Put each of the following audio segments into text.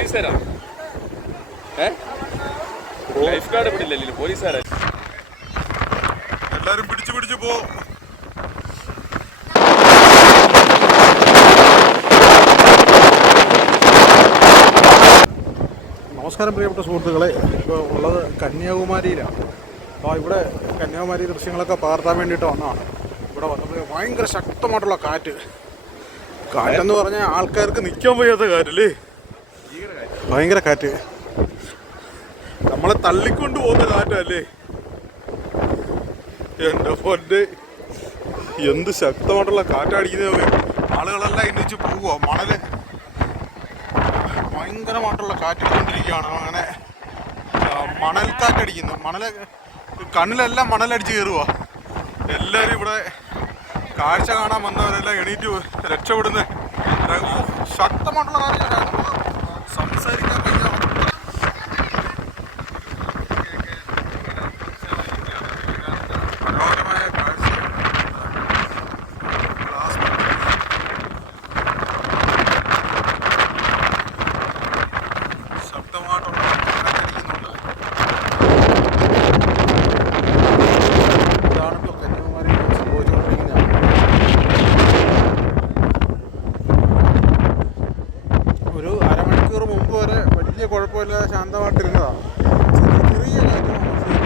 പോലീസുകാരാ life guard പിടില്ലല്ലോ പോലീസുകാരാ. എല്ലാരും പിടിച്ചു പിടിച്ചു പോ. നമസ്കാരം പ്രിയപ്പെട്ട സുഹൃത്തുക്കളെ, ഇപ്പോൾ ഉള്ളത് കന്യാകുമാരിയിലാണ്. അപ്പോൾ ഇവിടെ കന്യാകുമാരി ദൃശ്യങ്ങളൊക്കെ പകർത്താൻ വേണ്ടിയിട്ട് വന്നതാണ്. ഇവിടെ വന്നപ്പോൾ ഭയങ്കര ശക്തമായിട്ടുള്ള കാറ്റെന്ന് പറഞ്ഞാൽ ആൾക്കാർക്ക് നിൽക്കാൻ വയ്യാത്ത കാറ്റല്ലേ, ഭയങ്കര കാറ്റ്, നമ്മളെ തള്ളിക്കൊണ്ട് പോകുന്ന കാറ്റല്ലേ. എൻ്റെ പൊന്നെ, എന്ത് ശക്തമായിട്ടുള്ള കാറ്റടിക്കുന്നത്. ആളുകളെല്ലാം എണ്ണിച്ച് പോവുക. മണല് ഭയങ്കരമായിട്ടുള്ള കാറ്റടിക്കൊണ്ടിരിക്കുകയാണ്. അങ്ങനെ മണൽക്കാറ്റടിക്കുന്നു. കണ്ണിലെല്ലാം മണലടിച്ച് കയറുക. എല്ലാവരും ഇവിടെ കാഴ്ച കാണാൻ വന്നവരെല്ലാം എണീറ്റ് രക്ഷപ്പെടുന്ന ശക്തമായിട്ടുള്ള കാറ്റാണ്. സംസാരിക്കാൻ വയ്യ. മനോഹരമായ കാഴ്ച. ശക്തമായിട്ടുള്ള കാറ്റടിക്കുന്നുണ്ട്. ഇതാണ് ഇപ്പോൾ കന്യാകുമാരി സംഭവിച്ചുകൊണ്ടിരിക്കുന്നത്. ഒരു അരമണിക്കൂർ മുമ്പ് വരെ വലിയ കുഴപ്പമില്ലാതെ ശാന്തമായിട്ടിരുന്നതാണ്. ചെറിയ കാറ്റ്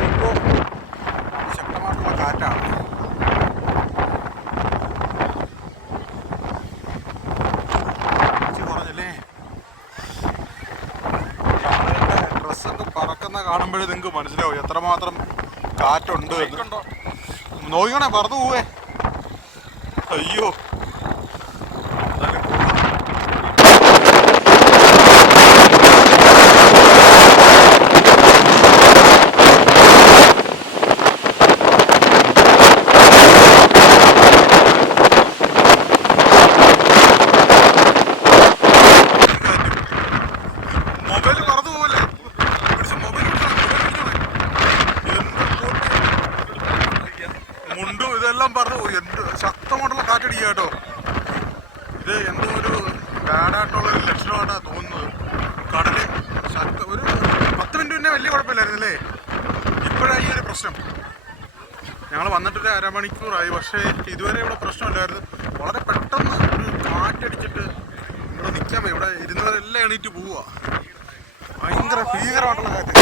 ഇപ്പോൾ ശക്തമായിട്ടുള്ള കാറ്റാണ്. കുറഞ്ഞല്ലേ, ആളുകളുടെ ഡ്രസ്സൊക്കെ പറക്കുന്ന കാണുമ്പോഴേ നിങ്ങൾക്ക് മനസ്സിലാവും എത്രമാത്രം കാറ്റുണ്ട് എന്ന്. നോക്കണേ, പറന്നു പോവേ. അയ്യോ, മൊബൈൽ പറന്നു പോവല്ലേ. മുണ്ടും ഇതെല്ലാം പറഞ്ഞു പോയി. എന്ത് ശക്തമായിട്ടുള്ള കാറ്റടിക്കുക കേട്ടോ. ഇത് എന്തോ ഒരു ബാഡായിട്ടുള്ളൊരു ലക്ഷണമായിട്ടാണ് തോന്നുന്നത്. കടല് ഒരു 10 മിനിറ്റ് മുന്നേ വലിയ കുഴപ്പമില്ലായിരുന്നല്ലേ, ഇപ്പോഴാണ് ഈ ഒരു പ്രശ്നം. ഞങ്ങൾ വന്നിട്ടൊരു അരമണിക്കൂറായി, പക്ഷേ ഇതുവരെ ഇവിടെ പ്രശ്നമില്ലായിരുന്നു. വളരെ പെട്ടെന്ന് ഒരു കാറ്റടിച്ചിട്ട് ഇവിടെ നിൽക്കാൻ വയ്യ. ഇവിടെ ഇരുന്നവരെല്ലാം എണീറ്റ് പോവുക. ഭയങ്കര ഭീകരമായിട്ടുള്ള കാറ്റ്.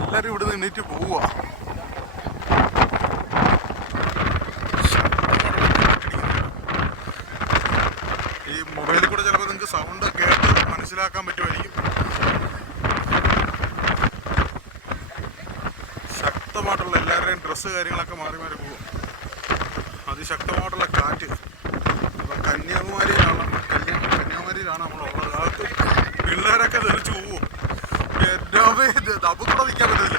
എല്ലാവരും ഇവിടെ എണീറ്റ് പോവുക. ഈ മൊബൈലിൽ കൂടെ ചിലപ്പോൾ നിങ്ങൾക്ക് സൗണ്ട് കേട്ട് മനസ്സിലാക്കാൻ പറ്റുമായിരിക്കും. ശക്തമായിട്ടുള്ള എല്ലാവരുടെയും ഡ്രസ്സ് കാര്യങ്ങളൊക്കെ മാറി മാറി പോകും. അതിശക്തമായിട്ടുള്ള കാറ്റ്. അപ്പം കന്യാകുമാരിയിലാണ് നമ്മളുള്ളത്. അകത്ത് പിള്ളേരൊക്കെ തെറിച്ച് പോവും. എല്ലാവേ നമുക്കൂടെ നിൽക്കാൻ പറ്റില്ല.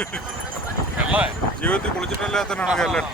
വെള്ളമേ ജീവിതത്തിൽ കുളിച്ചിട്ടല്ലാത്തതിനാണ് എല്ലാം